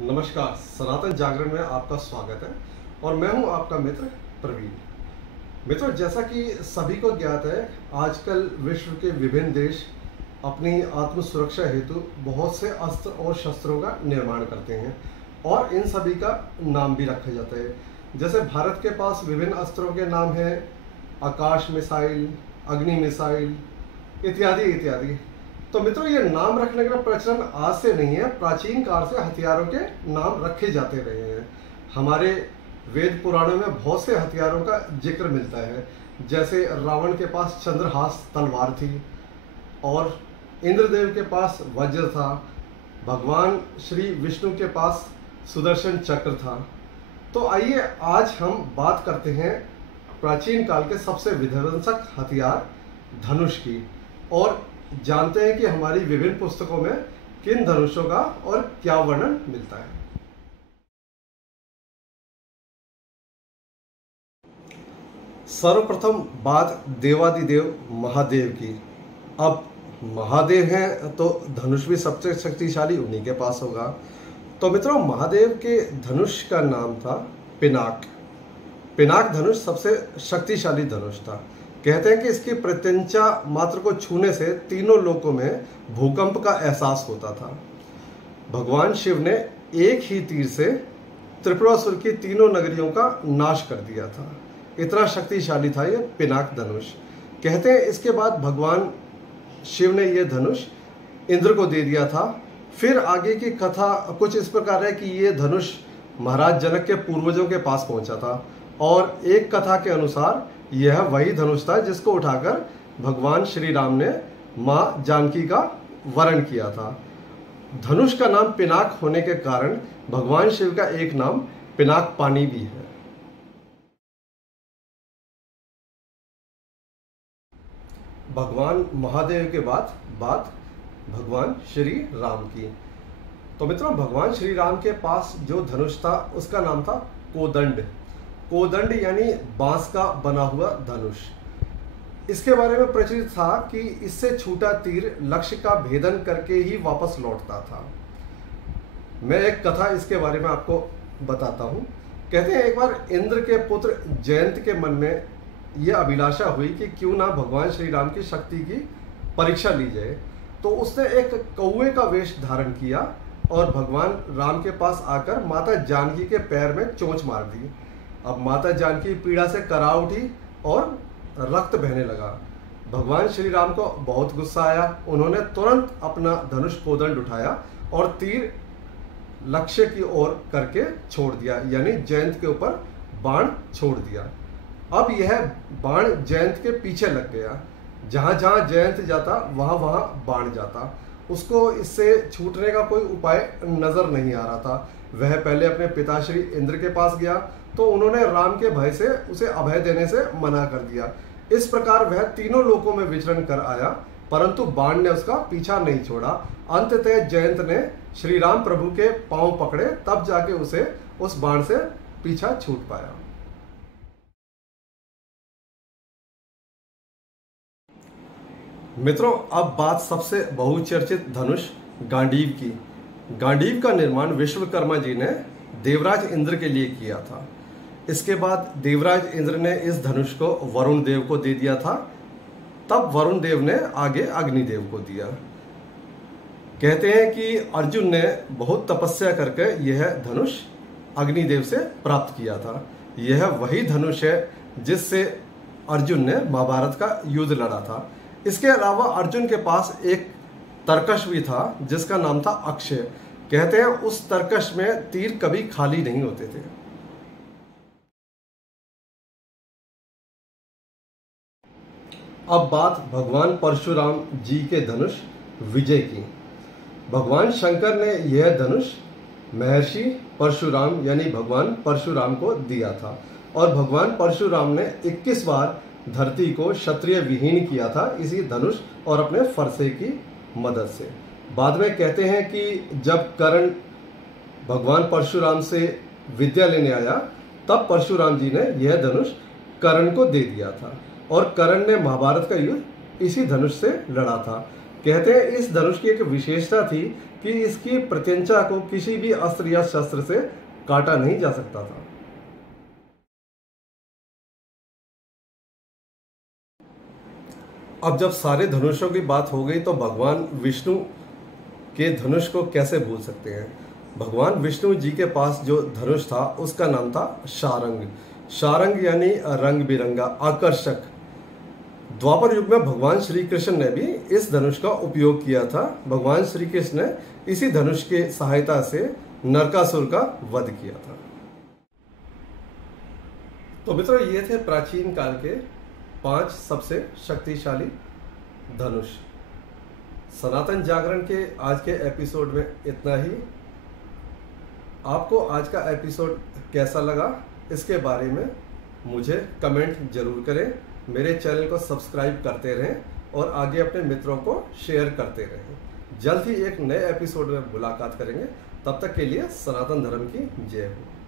नमस्कार, सनातन जागरण में आपका स्वागत है और मैं हूं आपका मित्र प्रवीण। मित्रों, जैसा कि सभी को ज्ञात है, आजकल विश्व के विभिन्न देश अपनी आत्म सुरक्षा हेतु बहुत से अस्त्र और शस्त्रों का निर्माण करते हैं और इन सभी का नाम भी रखा जाता है। जैसे भारत के पास विभिन्न अस्त्रों के नाम हैं आकाश मिसाइल, अग्नि मिसाइल इत्यादि इत्यादि। तो मित्रों, ये नाम रखने का प्रचलन आज से नहीं है, प्राचीन काल से हथियारों के नाम रखे जाते रहे हैं। हमारे वेद पुराणों में बहुत से हथियारों का जिक्र मिलता है। जैसे रावण के पास चंद्रहास तलवार थी और इंद्रदेव के पास वज्र था, भगवान श्री विष्णु के पास सुदर्शन चक्र था। तो आइए आज हम बात करते हैं प्राचीन काल के सबसे विध्वंसक हथियार धनुष की और जानते हैं कि हमारी विभिन्न पुस्तकों में किन धनुषों का और क्या वर्णन मिलता है। सर्वप्रथम बात देवादिदेव महादेव की। अब महादेव हैं तो धनुष भी सबसे शक्तिशाली उन्हीं के पास होगा। तो मित्रों, महादेव के धनुष का नाम था पिनाक। पिनाक धनुष सबसे शक्तिशाली धनुष था। कहते हैं कि इसकी प्रत्यंचा मात्र को छूने से तीनों लोकों में भूकंप का एहसास होता था। भगवान शिव ने एक ही तीर से त्रिपुरासुर की तीनों नगरियों का नाश कर दिया था। इतना शक्तिशाली था यह पिनाक धनुष। कहते हैं इसके बाद भगवान शिव ने यह धनुष इंद्र को दे दिया था। फिर आगे की कथा कुछ इस प्रकार है कि यह धनुष महाराज जनक के पूर्वजों के पास पहुंचा था और एक कथा के अनुसार यह वही धनुष था जिसको उठाकर भगवान श्री राम ने मां जानकी का वरण किया था। धनुष का नाम पिनाक होने के कारण भगवान शिव का एक नाम पिनाक पानी भी है। भगवान महादेव के बाद बात भगवान श्री राम की। तो मित्रों, भगवान श्री राम के पास जो धनुष था उसका नाम था कोदंड। कोदंड यानी बांस का बना हुआ धनुष। इसके बारे में प्रचलित था कि इससे छूटा तीर लक्ष्य का भेदन करके ही वापस लौटता था। मैं एक कथा इसके बारे में आपको बताता हूँ। कहते हैं एक बार इंद्र के पुत्र जयंत के मन में यह अभिलाषा हुई कि क्यों ना भगवान श्री राम की शक्ति की परीक्षा ली जाए। तो उसने एक कौवे का वेश धारण किया और भगवान राम के पास आकर माता जानकी के पैर में चोंच मार दी। अब माता जानकी पीड़ा से करा उठी और रक्त बहने लगा। भगवान श्री राम को बहुत गुस्सा आया। उन्होंने तुरंत अपना धनुष कोदंड उठाया और तीर लक्ष्य की ओर करके छोड़ दिया, यानी जयंत के ऊपर बाण छोड़ दिया। अब यह बाण जयंत के पीछे लग गया। जहां जहां जयंत जाता वहां वहां बाण जाता। उसको इससे छूटने का कोई उपाय नजर नहीं आ रहा था। वह पहले अपने पिताश्री इंद्र के पास गया तो उन्होंने राम के भय से उसे अभय देने से मना कर दिया। इस प्रकार वह तीनों लोकों में विचरण कर आया, परंतु बाण ने उसका पीछा नहीं छोड़ा। अंततः जयंत ने श्री राम प्रभु के पांव पकड़े, तब जाके उसे उस बाण से पीछा छूट पाया। मित्रों, अब बात सबसे बहुचर्चित धनुष गांडीव की। गांडीव का निर्माण विश्वकर्मा जी ने देवराज इंद्र के लिए किया था। इसके बाद देवराज इंद्र ने इस धनुष को वरुण देव को दे दिया था। तब वरुण देव ने आगे अग्निदेव को दिया। कहते हैं कि अर्जुन ने बहुत तपस्या करके यह धनुष अग्निदेव से प्राप्त किया था। यह वही धनुष है जिससे अर्जुन ने महाभारत का युद्ध लड़ा था। इसके अलावा अर्जुन के पास एक तरकश भी था जिसका नाम था अक्षय। कहते हैं उस तरकश में तीर कभी खाली नहीं होते थे। अब बात भगवान परशुराम जी के धनुष विजय की। भगवान शंकर ने यह धनुष महर्षि परशुराम यानी भगवान परशुराम को दिया था और भगवान परशुराम ने 21 बार धरती को क्षत्रिय विहीन किया था इसी धनुष और अपने फरसे की मदद से। बाद में कहते हैं कि जब कर्ण भगवान परशुराम से विद्या लेने आया तब परशुराम जी ने यह धनुष कर्ण को दे दिया था और कर्ण ने महाभारत का युद्ध इसी धनुष से लड़ा था। कहते हैं इस धनुष की एक विशेषता थी कि इसकी प्रत्यंचा को किसी भी अस्त्र या शस्त्र से काटा नहीं जा सकता था। अब जब सारे धनुषों की बात हो गई तो भगवान विष्णु के धनुष को कैसे भूल सकते हैं। भगवान विष्णु जी के पास जो धनुष था उसका नाम था शारंग। शारंग यानी रंग बिरंगा, आकर्षक। द्वापर युग में भगवान श्री कृष्ण ने भी इस धनुष का उपयोग किया था। भगवान श्री कृष्ण ने इसी धनुष के सहायता से नरकासुर का वध किया था। तो मित्रों, ये थे प्राचीन काल के 5 सबसे शक्तिशाली धनुष। सनातन जागरण के आज के एपिसोड में इतना ही। आपको आज का एपिसोड कैसा लगा इसके बारे में मुझे कमेंट जरूर करें। मेरे चैनल को सब्सक्राइब करते रहें और आगे अपने मित्रों को शेयर करते रहें। जल्द ही एक नए एपिसोड में मुलाकात करेंगे। तब तक के लिए सनातन धर्म की जय हो।